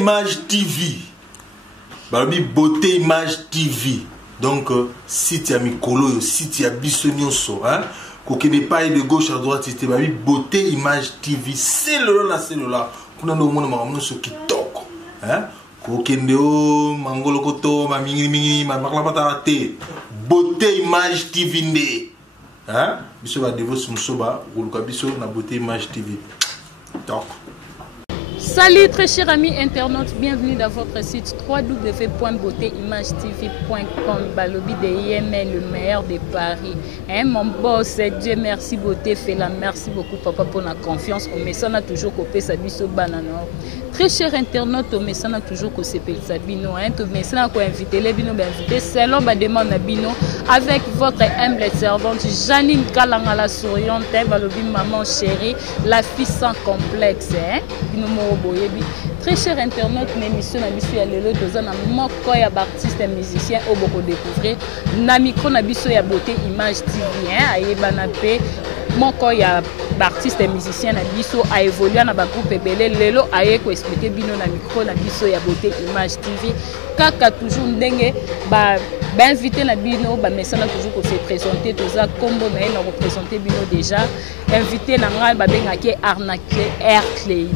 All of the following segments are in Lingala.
Image TV. Balobi Beauté Image TV. Donc, site ya mikolo, site ya bisonyoso, hein. Kokene pas de gauche à droite, c'était Beauté Image TV. C'est le là, c'est le là. Kuna no mona makamno so kitoko, hein. Kokende o mangolo koto ma mingi ma maklapata te. Beauté Image TV ndé. Hein? Biso va devo sumsoba, goluka biso na Beauté Image TV. Donc. Salut très chers amis internautes, bienvenue dans votre site www.beautéimagetv.com. Balobi de Yémen, le meilleur de Paris. Hein, mon boss, Dieu merci, beauté, fait la merci beaucoup papa pour la confiance. Au message a toujours copé sa biso banana. Très chers internautes, au message a toujours copé sa bino. Hein, au message a invité les bino, invité selon ma demande à bino avec votre humble servante Janine Kalangala souriante. Balobi maman chérie, la fille sans complexe. Hein, très cher internaute, l'émission Nabiso ya lelo doza na moko ya artiste musicien au boko découvrir na micro Nabiso ya Beauté Image TV hein ayeba pe moko ya artiste musicien Nabiso a évolué na ba groupe ebele lelo aye ko expliquer bino na micro Nabiso ya Beauté Image TV kaka toujours ndenge ba invité na bino ba message toujours ko se présenter toza combo na na représenter bino déjà invité na ngal ba bengaki arnaqué air clé.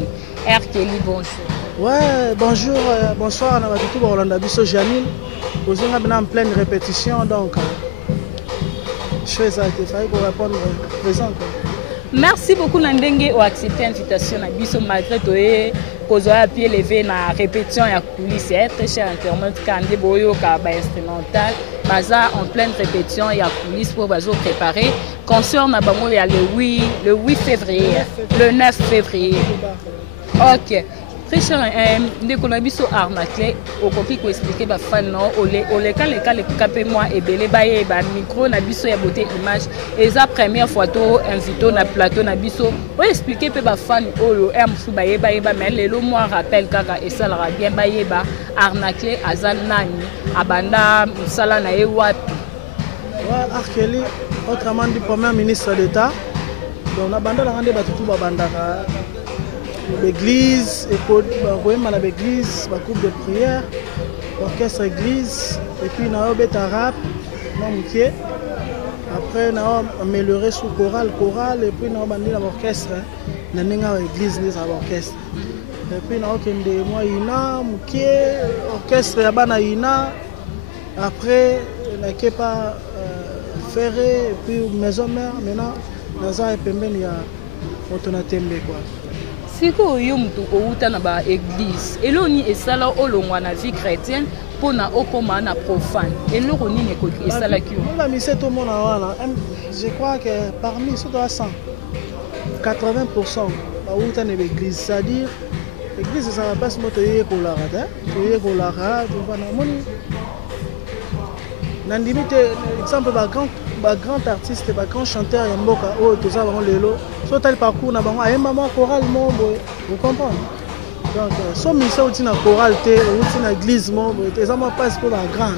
R. Kelly, bonjour. Ouais, bonjour, bonsoir, on a tout Rolanda Bisso Janine. Vous êtes en pleine répétition, donc je fais ça, il fallait pour répondre présent. Merci beaucoup Nandenge pour accepter l'invitation à Bisso malgré toi pour à pied levé na répétition et coulisses. Très cher internaute, Kande Boyo, Kaba instrumental, baza en pleine répétition et coulisses pour bazo préparer. Concert na bango il y a le 8 février, le 9 février. Ok. Très cher, dès qu'on a vu sur arnaqué, au copie pour expliquer ma fan non, le cas les capé moi et belé baye ba micro na biso ya Beauté Image et la première fois to invité na plateau na biso pour expliquer pe ba fan olo sou baye mais le moi rappelle kaka et ça la bien baye ba arnaqué azan nani abanda musala na e wapi. Ouais, Arkeli, autrement dit premier ministre d'État. Donc na banda la rande ba tout ba banda l'église, l'église, la coupe de prière, l'orchestre église, et puis nous avons arabe, après nous avons amélioré sous chorale, et puis nous avons l'orchestre, nous avons l'église, l'orchestre. Et puis nous avons l'orchestre, après nous avons pas ferré, et puis maison mère, maintenant nous avons quoi. Siko yo mutu outa na ba église eloni esala olongwa na vie chrétienne pona okoma na profane eloko nini ko esala ki la mise tout monde wana je crois que parmi ceux de 100 80% ba outa na l'église c'est-à-dire l'église ça va pas se moto yé ko la rada yé ko la rada va na moni na limite exemple ba grand artiste ba grand chanteur ya mboka o to za bango lelo so tel parcours na bango ay maman chorale mombo vous comprenez donc so mi ça outina chorale te outina église mombo ça ma passe pour la grand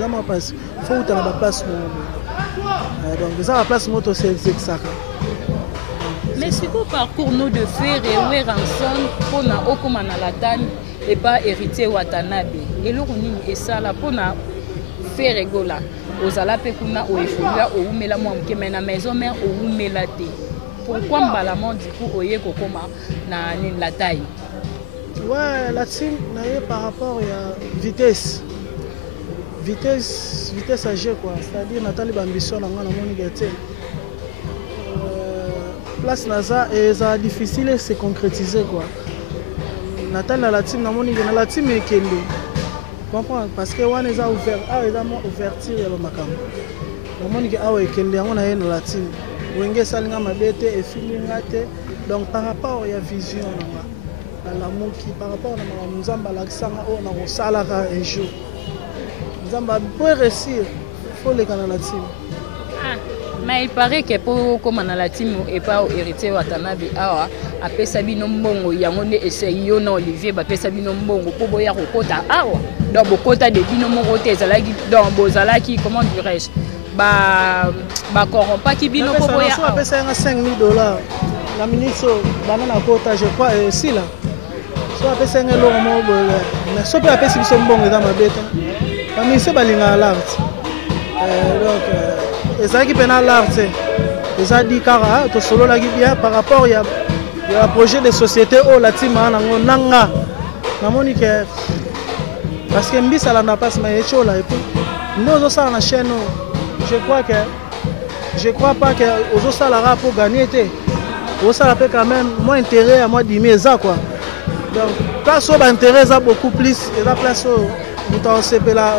ça ma passe faut outina ba place mombo donc ça la place moto c'est ça. Mais si vous parcours nous de faire et ranson pour na okoma na latane et pas héritier Watanabe et le nini et ça la pour na faire rigola aux alapes kuna au efolia au umela mo mke na maison mère au umela te pourquoi mbalamon du coup oye kokoma na nini la taille. Ouais la team na par rapport à vitesse à jeu quoi, c'est-à-dire natali ambition na ngana moni gete place naza et ça difficile de se concrétiser quoi. Natali la team na moni na la team ekende comprendre parce que on est ouvert ouverture ya makambo na moni ke awa ekende on a une latine wenge salinga mabete et filinga te donc par rapport ya vision na la moki par rapport na nzamba laksanga o na kosala un jour nzamba pour réussir faut les kana latine. Mais il paraît que pour comme na latine et pas héritier Watanabe awa apesa bino mbongo yango ne essaye yo na Olivier ba pesa bino mbongo po boya kokota awa donc bokota de bino moko te ezalaki donc bozalaki comment dirais-je ba corrompa ki bino po boya awa pesa $5,000 la ministre banana kota je crois si là so apesi nge eloko moko boye mais so mpe apesi biso mbongo eza mabe te baministre balingaka l'art donc ezalaki mpena l'art te eza di kaka tosololaki bien par rapport ya projet de société oyo latima nango nanga namoni ke parce que mbisa alanda mpasi mayecola epuis nde ozosala na chaîne oyo je crois pas que ozosalaka pour gagner te ozosala mpe quand même moi intérêt ya moi dimi eza quoi donc place oyo baintérêt eza beaucoup plus eza place oyo moto akosepela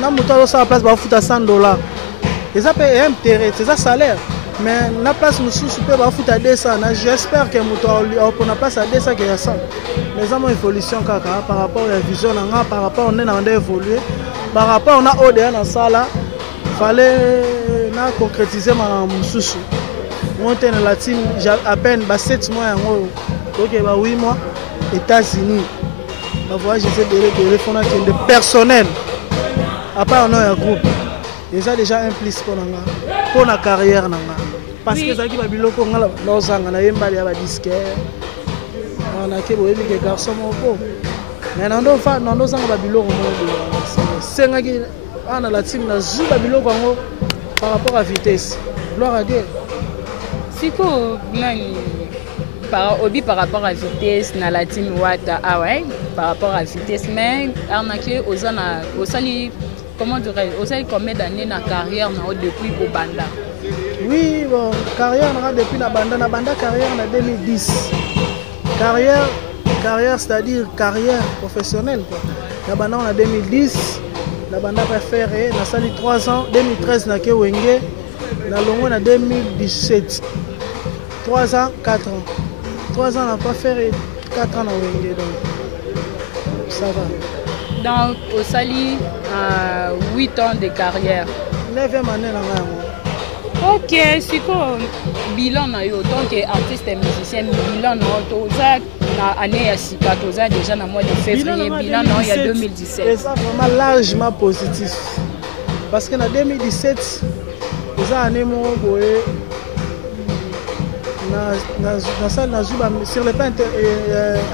na moto azosala place bafuta $100 eza mpe intérêt eza salaire mais na place mosusu mpe bafuta 200 na j'espère que moto aopona place à 200 ke ya 100 mais eza mo évolution kaka par rapport ya vision na nga par rapport nde na nde évoluer par rapport na oyo deya na sala fallait na concrétiser makambo mosusu mo te na la team à peine ba 7 mois yango ok ba 8 mois États-Unis ba voyage de fona de personnel à part no ya groupe eza déjà un plus pour la carrière nanga parce que ezalaki babiloko nga naozanga nayembali ya badisquere nake boyebi ke garçon moko mais nandozanga babiloko moko sengaki ana la team nazwi babiloko yango par rapport à vitesse gloire à Dieu siko nani par rapport à vitesse na la team wata ah ouais par rapport à vitesse mais arnaqué osali comment dirais-je osali combien d'années na carrière na depuis au banda oui bon carrière na depuis na banda carrière na 2010 carrière c'est-à-dire carrière professionnelle quoi na banda en 2010 la banda préférée na sali 3 ans 2013 na ke wenge na longo na 2017 3 ans 4 ans 3 ans n'a pas fait 4 ans na wenge donc ça va donc au Sali 8 ans de carrière 9e année na ngai ok siko bilan na yo tant que artiste et musicien bilan na toza na année ya sika toza déjà na mois de février bilan na ya 2017 c'est ça vraiment largement positif parce que na 2017 toza année mo boye na salle na zuba sur le plan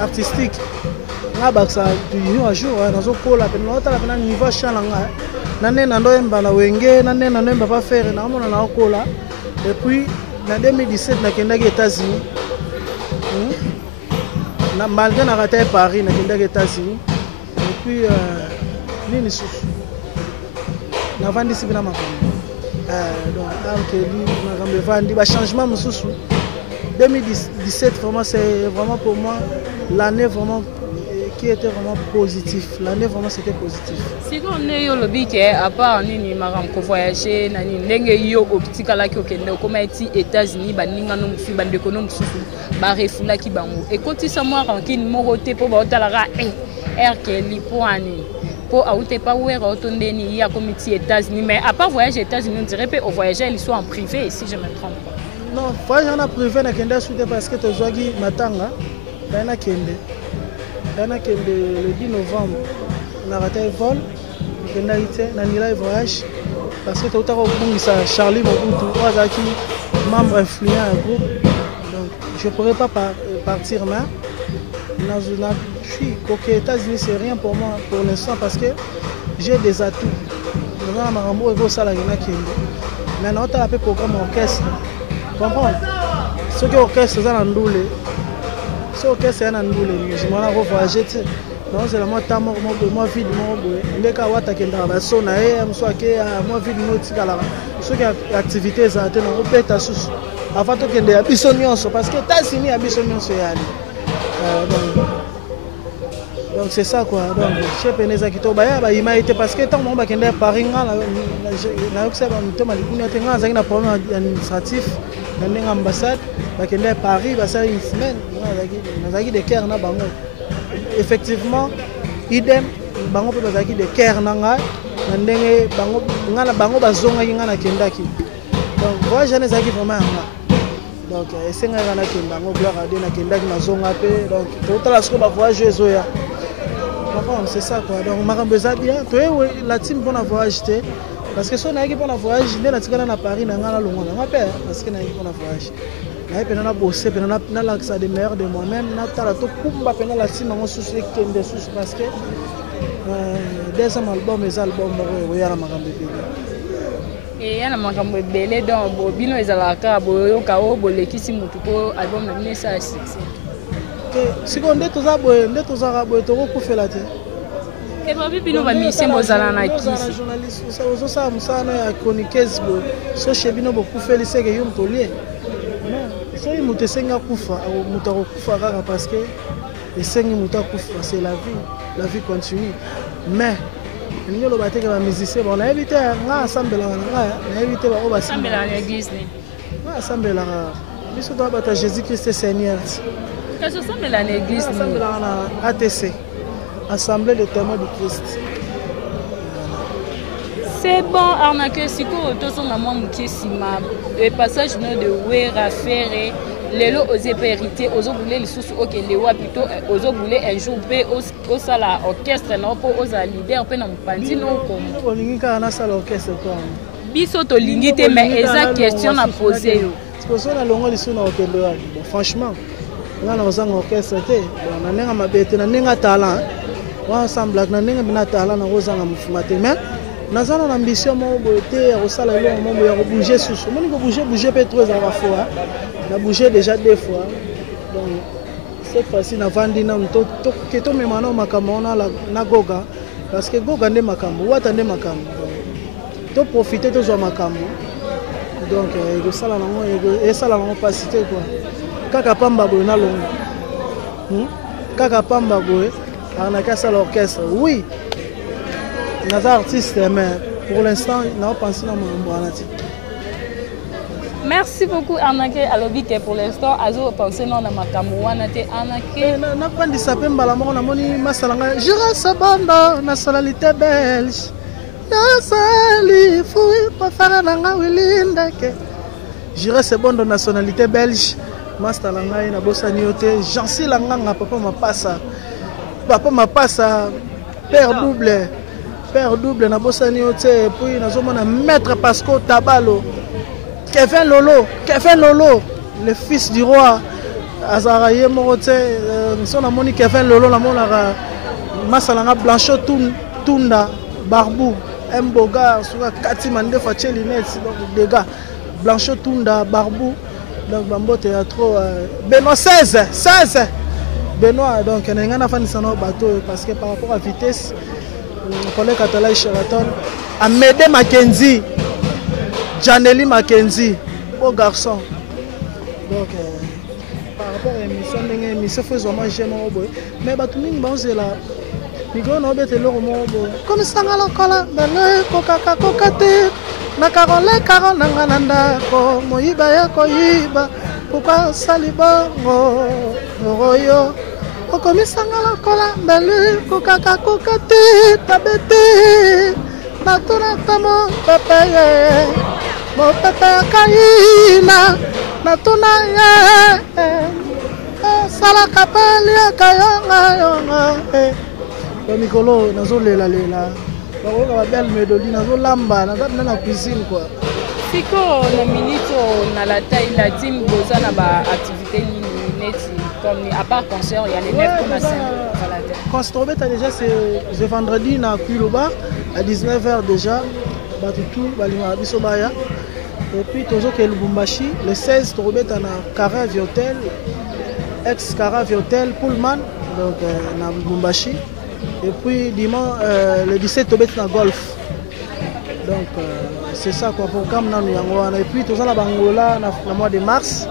artistique nga baksa du un jour nazo kola pe nota la niveau chalanga nane nando emba na wenge nane nando emba pas faire na mona na kola et puis na 2017 na kendaki États-Unis na malgré na raté Paris na kendaki États-Unis et puis nini susu na vandi sibina makambo donc ankeli makambo vandi ba changement mususu 2017 vraiment c'est vraiment pour moi l'année vraiment qui était vraiment positif. L'année vraiment c'était positif. Si on est au lobby à part nini maram ko voyager nani ndenge yo optika la ki okende comme eti États-Unis ba ninga no musu ba ndeko no musu ba refula ki bango et quand ça moi rankine moroté pour ba otalara RK pour ani pour aouté pas où est retourné il y a comme États-Unis mais à part voyager États-Unis on dirait pas au voyager ils sont en privé si je me trompe pas. Non, voyager en privé na kende soute parce que to zoagi matanga na kende le 10 novembre, on a raté le vol, on a été le voyage, parce que tout à l'heure, Charlie Mobutu, membre influent du groupe, donc je ne pourrais pas partir là. Je suis aux États-Unis, c'est rien pour moi pour l'instant parce que j'ai des atouts. Maintenant, on a appelé programme orchestre. Comprends? Ce qui est orchestre, c'est un ndoulé. Ce qui est un ndoulé, je m'en vais voyager. Donc c'est la moi vide les cas où tu as la zone moi vide ce qui est activité ça te non peut sous avant que tu aies bisognon parce que tu as signé à bisognon donc c'est ça quoi donc chef Peneza qui to baya il m'a été parce que tant mon ba kende Paris na yoxa ba mtoma likuni atenga zaki na problème administratif na ndenga ambassade ba kende Paris ba ça une semaine na zaki de cœur na bango effectivement idem bango pe bazaki de cœur na nga na ndenge bango ngana bango bazonga ki ngana kendaki donc voyage na zaki vraiment nga donc esenga ngana kenda ngo gloire à Dieu na kendaki na zonga pe donc total asko ba voyage ezoya c'est ça quoi donc makambo eza bien to la team pour na voyage te parce que so na yaki pour na voyage nde na tikana na Paris na ngana longo na ngape parce que na yaki pour na voyage naye mpe na bosse mpe nalakisa de meilleur de moi-même natala tokumba mpe nalasima ngo susu ekende susu parce que deuxième album eza album moko eya na makambo ebele eya na makambo ebele donc bino ezalaka boyoka oyo bolekisi motu mpo album na bino esala succès sikoyo nde tozaka boye tokokufela te ebabi bino bamisien bozala na kisi ozosala mosala ya chroniqueuse boye soche bino bokufeli seke yo moto olie soki moto esengi akufa moto akokufa kaka parce que esengi moto akufa c'est la vie continue mais elingi oloba teke bamusicien bon nayebi te nga asambelaka na nga nayebi te bao basambelaka na église nga asambelaka biso toa bato ya jésus christ seigneur osambelaka na église asambelaka na ATC Assemblée de témoins du Christ. C'est bon, Arnaque, si vous avez le passage de Wera Ferré, les lots aux épérités, aux obulés, les sous ok, les wa plutôt, aux obulés, un jour, au sala orchestre, non, aux leader, peu non, pandino, comme. On a sala orchestre, quoi. Bisoto lingite, mais exact question à poser. C'est pour ça que l'on a les sous dans le franchement, on a un orchestre, on a un bête, on a un talent. Ensemble na ndenge bina tala na kozanga mufumate mais nazana na ambition mo bote osala ile mo ya bouger susu moni ko bouger peut trop za fois na bouger déjà deux fois donc cette fois-ci na vandi na to keto mema na makambo na goga parce que goga nde makambo wata nde makambo to profiter to zo makambo donc ego sala na mo ego sala na mo pasité quoi kaka pamba boy na longo kaka pamba boy Arnaque à l'orchestre, oui, il y a des artistes, mais pour l'instant, il n'a pas pensé dans mon bonati. Merci beaucoup, Arnaque. Alors, pour l'instant, Azo pensé dans ma camouane, Arnaque. n'a pas dit ça, même balamon, na moni masalanga. Je reste à bande, nationalité belge. Je sali, fouille, pas faire nanga wilindake. Je reste à bande, nationalité belge. Mastalanga, na bossaniote. J'en sais la nganga, papa m'a passé. Papa m'a passé père double na bosani ote puis nazomona maître Pasco Tabalo Kevin Lolo le fils du roi Azaraye Morote son amoni Kevin Lolo la mona masalanga Blanchot Tunda Barbou Mboga suka kati mande facheli net donc des gars Blanchot Tunda Barbou donc bambote ya trop Benoît 16 Benoît, donc on a un bateau parce que par rapport à la vitesse, on connaît Catala Sheraton, Amédée Mackenzie, Janely Mackenzie, beau garçon. Donc par rapport à l'émission, il faut vraiment j'aime au boy. Mais tout le monde est là. Il y a un peu de l'eau au boy. Comme ça, on a encore le coca-cola, na carole nanga ko moyiba ya koyiba pourquoi salibongo royo okomisanga lokola mbelu kokaka kokate tabete natuna tamo pepe mo pepe kaina natuna ye sala kapali yonga mikolo nazolela bakoka belle mélodie nazolamba naza na cuisine quoi siko na minute na la taille la team boza na ba activité neti comme à part concert il y a les 9,5 concert déjà c'est vendredi na Kuiloba à 19h déjà batutu balima biso baya et puis tozo ke Lubumbashi le 16 torobeta na Caravi Hotel ex Caravi Hotel Pullman donc na Lubumbashi. Et puis dimanche, le 17 au na golf. Donc c'est ça quoi pour comme nous et puis tout ça la Bangola le mois de mars.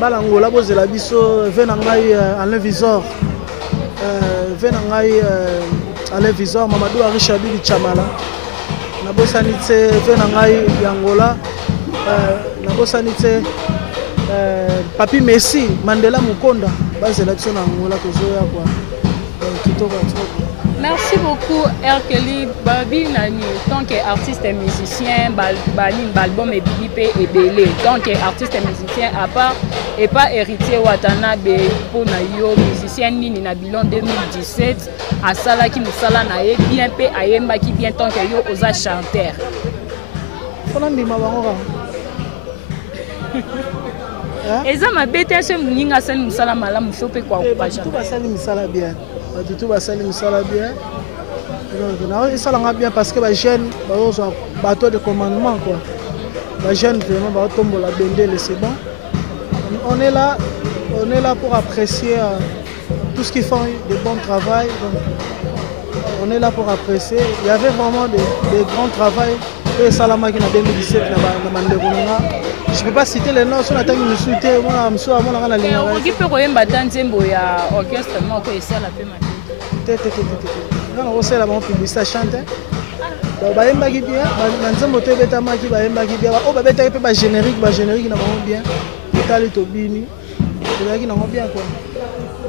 Bangola boze la biso venangai en visor. Venangai en visor Mamadou Arishabi di Chamala. Na bosanite venangai Angola. Na bosanite Papi Messi Mandela Mukonda base la biso na Angola tozoya quoi. Merci beaucoup Erkeli Babi Nani tant qu'artiste et musicien Balin Balbom et Bilipé et Belé tant qu'artiste et musicien à part et pas héritier Watanabe pour Nayo musicien Nini Nabilon 2017 à Sala qui nous sala nae bien pe ayemba qui bien tant que yo osa chanteur. eza mabe te se moninga asali mosala malamu fo mpe kwa tout basali misala bien tout basali misala bien donc esalanga bien parce que bajeune bazozwa bateau de commandement quoi bajeune vraiment baotombola bendele c'est bon on est là pour apprécier tout ce qu'ils font de bon travail donc on est là pour apprécier il y avait vraiment des grands travail et salamaki na 2017 na bandeko nanga je peux pas citer les noms sur la tangi musute mona mso amona kana linga oki pe koyemba tanzembo ya orchestre moko esala pe tete ngana osela ba publicité chante donc bayembaki bien na nzembo te betamaki bayembaki bien o babetaki pe ba générique na bango bien tali tobini ezalaki nango bien quoi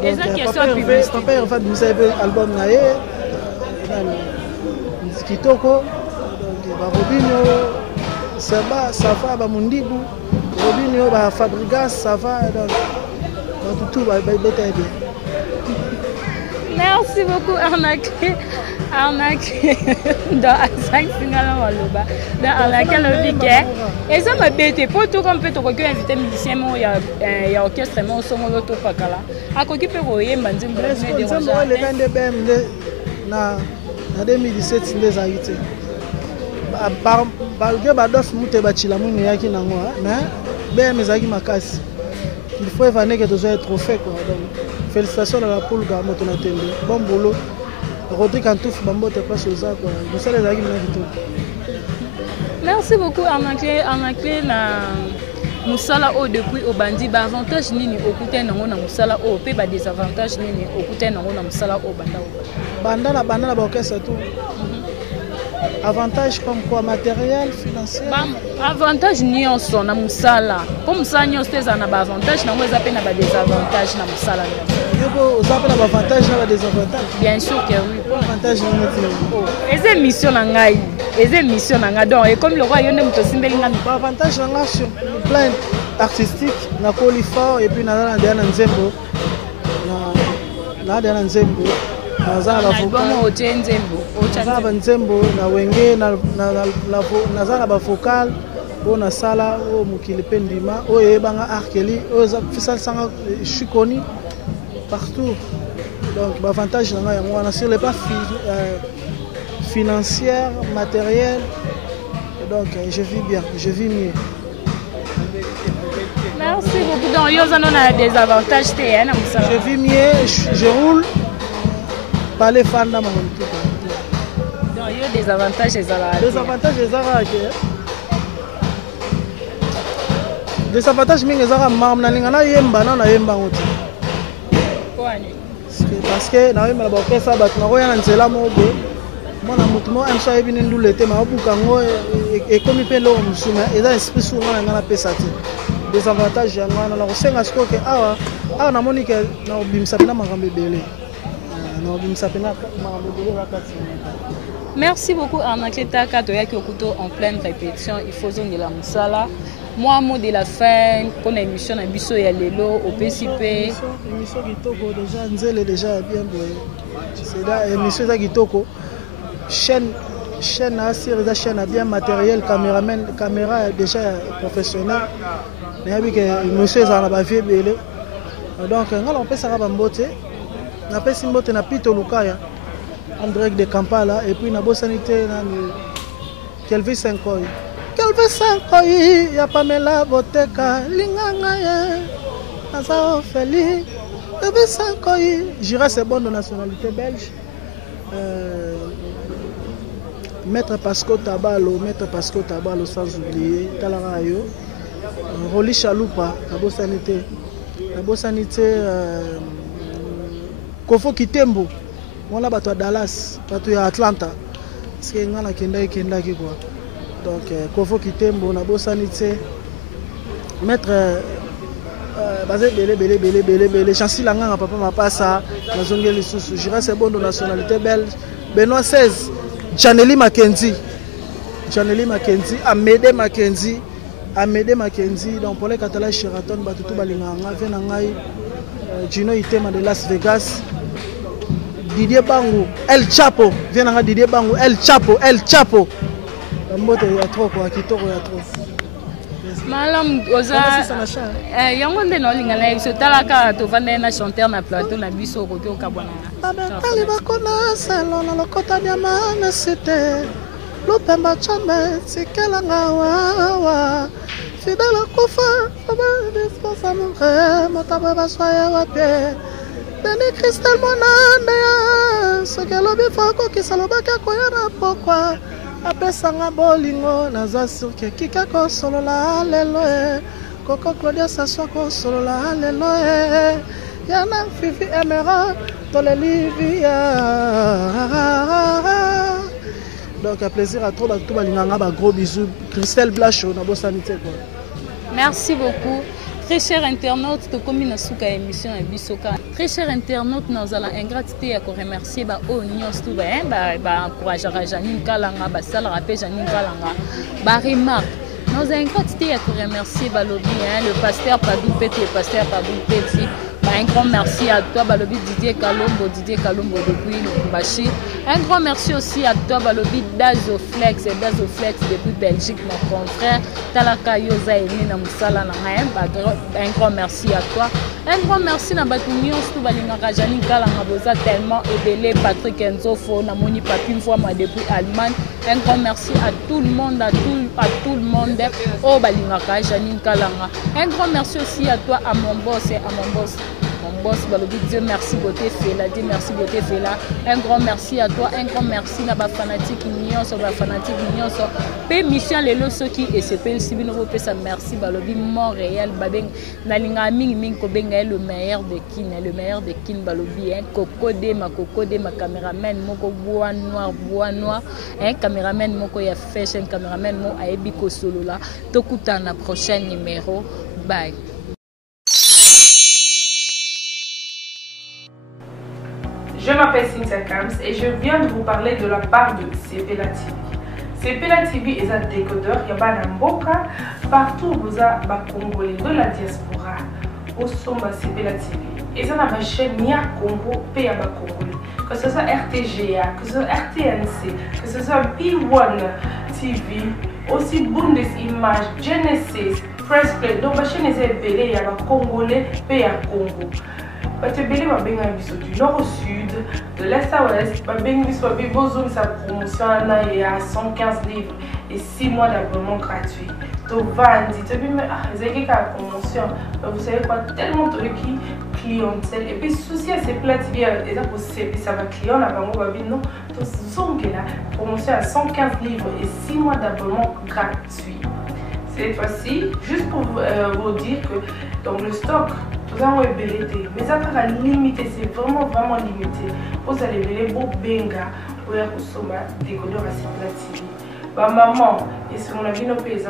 donc papa refait musée pe album na ye kitoko barobino saba safa bamundibu robino ba fabrigas safa donc tout va bien. Merci beaucoup Arnaque dans Azak Singala Waloba dans Arnaque le week-end et ça m'a bête pour tout comme peut te recueillir invité musicien il y a orchestre mon son l'auto pakala à quoi qui peut royer mandim les gars de BMD na 2017 les Haïti balge badof mute bachila muni yaki nango mais BM ezaki makasi il faut évaner que tu sois trophée quoi donc félicitations à la poule ga moto na tembe bon boulot Rodrigue Antouf bambo te passe aux quoi vous savez ezaki mina vito. Merci beaucoup Arnaque na musala o depuis au bandi ba avantage nini okute nango na musala o pe ba désavantage nini okute nango na musala o banda na ba orchestre tout. Avantage comme quoi matériel, financier. Avantage nyonso na musala. Comme ça nyonso eza na ba avantage na mweza pe na ba désavantage na musala. Yoko oza pe na ba avantage na ba désavantage. Bien sûr que oui. Avantage na neti. Eza mission na ngai. Eza mission na nga donc et comme le roi yonde muto simbeli nga. Ba avantage na nga sur le plan artistique na Colifort et puis na Diana Nzembo. Na Diana Nzembo. Nazala Nzembo na wenge nazala ba vocal na sala o mukili pendima o yebanga arkeli o za sanga je suis connu partout donc l'avantage na ya moi sur les pas financière matériel donc je vis bien je vis mieux. Merci beaucoup donc yo za na des avantages te na musala je vis mieux je roule pas les fans dans mon tout. Donc il y a des avantages et des avantages et des avantages mais les arabes mam na linga na yemba na yemba ngoti. Parce que na yemba ba pesa ba na roya na nzela mobo. Mona mutu mo amso ebini ndule te ma buka ngo e komi pe lo musuma eza esprit sur nga na pesa te. Des avantages ya ngana na kosenga siko ke awa na moni ke na obimisa na makambe belé. Merci beaucoup Arnaque Taka toyaki okuto en pleine répétition il faut zonger la musala moi mot de la fin pour l'émission na biso ya lelo au PCP émission kitoko déjà nzele déjà bien boy c'est là émission za kitoko chaîne à série za chaîne bien matériel caméra déjà professionnel mais avec monsieur za na ba vie belé donc ngala on peut ça ba mbote na pesi mbote na Pito Lukaya en direct de Kampala et puis na bosanité na Kelvin Sankoy ya Pamela Boteka linganga ya Azao Feli Kelvin Sankoy j'irai c'est bon de nationalité belge Maître Pasco Tabalo sans oublier Talarayo Roli Chaloupa na bosanité Kofo Kitembo, on l'a battu à Dallas, battu à Atlanta. C'est un gars qui est quoi. Donc Kofo Kitembo, on a beau sanité. Maître basé belé. Chancy Langa, papa m'a pas ça. La zone de l'issue. J'irai c'est bon de nationalité belge. Benoît 16, Janely Mackenzie, Amédée Mackenzie. Donc pour les Catalans Sheraton, battu tout balinganga, venangai. Gino Itema de Las Vegas. Didier Bango, El Chapo, viens à Didier Bango, El Chapo. La mode il y a trop quoi, Kitoko il y a trop. Malam oza yango nde no linga na so talaka to vanda na chanteur na plateau na biso ko to kabona babetali bakona selo na lokota nyama na site lupemba chambe tikelanga wawa fidèle kufa baba disposa mure motaba baswaya wape Dani Christel monande ya sokelo bifako kisalobaka koyana pokwa apesanga bolingo naza surke kika kosolola lelo Coco Claudia s'assoit kosolola lelo yana Fifi Emera tole Livia. Donc un plaisir à trop tout balinganga ba gros bisous Christelle Blacho na bosanité quoi. Merci beaucoup. Très chers internautes, to komi na suka émission et bisoka. Très chers internautes, nous allons ingratitude à remercier ba o nyos tout ba encourager Janine Kalanga, ba sala rappel Janine Kalanga. Ba remarque, nous allons ingratitude à remercier ba lobby le pasteur Padou Petit, le pasteur Padou Petit. Un grand merci à toi, Balobi Didier Kalombo depuis Lubumbashi. Un grand merci aussi à toi, Balobi Dazoflex depuis Belgique, mon confrère. Talaka Yoza et Nina Moussala Nahaem. Un grand merci à toi. Un grand merci à Batunion, Stoubalina Rajani Kalangaboza, tellement ébélé, Patrick Enzofo, Namoni Papine, fois moi depuis Allemagne. Un grand merci à tout le monde, à tout le monde. Oh, Balina Rajani Kalanga. Un grand merci aussi à toi, à mon boss. Mon boss, Dieu merci beauté Fela, Dieu merci beauté Fela. Un grand merci à toi, un grand merci à ma fanatique Nyonso, ma fanatique Nyonso. Pe mission les lots qui et c'est pe si bien pe ça merci Balobi Montréal Babeng Nalinga Ming Kobenga le meilleur de kin Balobi Coco de ma caméraman moko bois noir un caméraman moko ya fashion caméraman mo aebiko solo là. Tokuta na prochain numéro. Bye. Je m'appelle Cynthia Kams et je viens de vous parler de la part de Sepela TV. Sepela TV est un décodeur qui a Mboka partout où vous avez Congolais de la diaspora au Somba Sepela TV. Et ça n'a chaîne Nia Congo P à Congolais. Que ce soit RTGA, que ce soit RTNC, que ce soit P1 TV, aussi Bundesimage, Genesis, Press Play. Donc la chaîne est belée, il y a Congolais P à Congo. Batebele babenga biso du nord au sud, de l'est à l'ouest, babenga biso babozone sa promotion à 115 livres et 6 mois d'abonnement gratuit. To vandi, to bime zeki ka promotion, vous savez quoi, tellement de clientèle et puis souci à ces plats TV et ça va client là bango babi non, to zongela promotion à 115 livres et 6 mois d'abonnement gratuit. Cette fois-ci, juste pour vous dire que dans le stock nous avons ébélité, mais ça sera limité, c'est vraiment limité. Vous allez ver beau benga pour consommer décodeur à Sepela TV. Maman, et si on a vu nos pays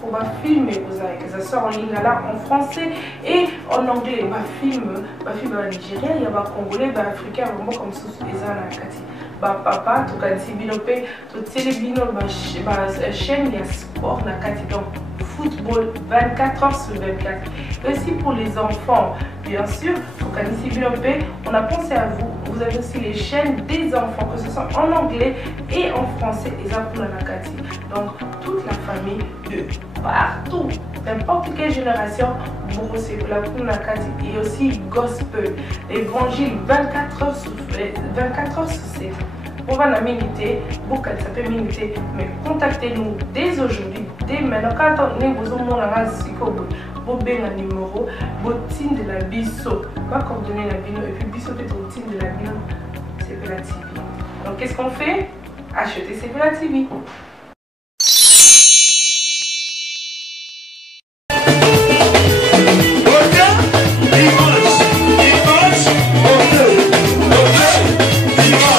pour filmer, que ça sort en ligne là en français et en anglais. Film en Nigeria, il y a Congolais, Africain, vraiment comme ça, les Anakati. Papa, tout cas, si binopé, tout télébino, chaîne, il y a sport, nakati donc. Football 24 heures sur 24. Aussi pour les enfants, bien sûr, on a pensé à vous. Vous avez aussi les chaînes des enfants, que ce soit en anglais et en français. Donc, toute la famille de partout, n'importe quelle génération, et aussi gospel, évangile 24 heures sur 7. Pour la minute, beaucoup ça peut minute, mais contactez-nous dès aujourd'hui, dès maintenant. Quand on est besoin de un numéro, botine de la biso, pas coordonner la bino et puis biso peut botine de la bino, Sepela TV. Donc qu'est-ce qu'on fait? Acheter Sepela TV. Image,